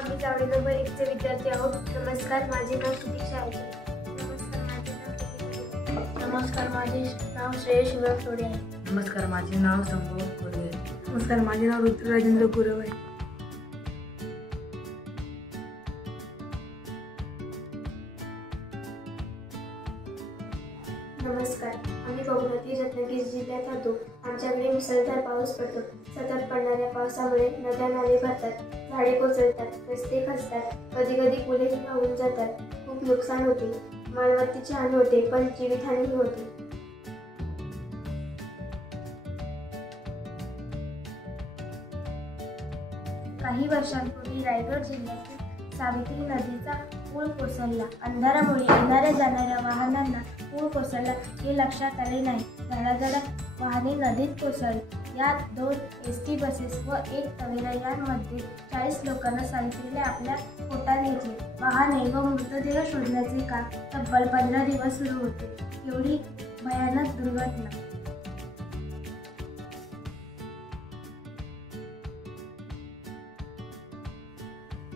आम्ही जावळी नंबर 1 चे विद्यार्थी आहोत. नमस्कार, माझे नाव प्रतीक्षा आहे. नमस्कार, माझे नाव श्रेयस शिवराम सोडे आहे. नमस्कार, माझे नाव संभव कोरे आहे. नमस्कार, माझे नाव ऋतू राजेंद्र गुरव आहे. नमस्कार, आम्ही भगवती रत्नागिरी जिल्ह्यात राहतो. आमच्याकडे मुसळधार पाऊस पडतो. सतत पडणाऱ्या पावसामुळे नद्या नाले भरतात, झाडे कोसळतात, रस्ते खचतात, कधी कधी पुलेही वाहून जातात. खूप नुकसान होते, मालमत्तेची हानी होते, पण जीवितहानीही होते. काही वर्षांपूर्वी रायगड जिल्ह्यातील सावित्री नदीचा पूल कोसळला. अंधारामुळे येणाऱ्या जाणाऱ्या वाहनांना पूल कोसळला हे लक्षात आले नाही. धडाधड वाहने नदीत कोसळली. यात 2 एसटी बसेस व 1 तवेरा यांमध्ये 40 लोकांना सावित्रीने आपल्या पोटात घेतले. वाहने व मृतदेह शोधण्याचे काम तब्बल 15 दिवस सुरू होते. एवढी भयानक दुर्घटना.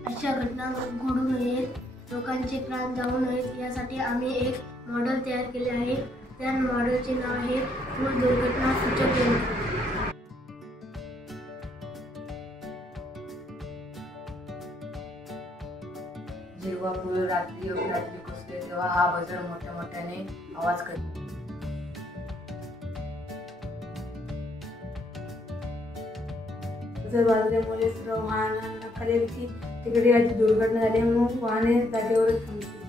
अशा घटना घडू नयेत, लोकांचे प्राण जाऊ नयेत यासाठी आम्ही एक मॉडेल तयार केले आहे. त्या मॉडेलचे नाव आहे पूल दुर्घटना सूचक यंत्र. जेव्हा पूल रात्री अपरात्री कोसळते तेव्हा हा बजर मोठ्या मोठ्याने आवाज करतो. बजर वाजल्यामुळे सर्व वाहनांना कळेल की तिकडे याची दुर्घटना झाली, म्हणून वाहने जागेवरच थांबतील.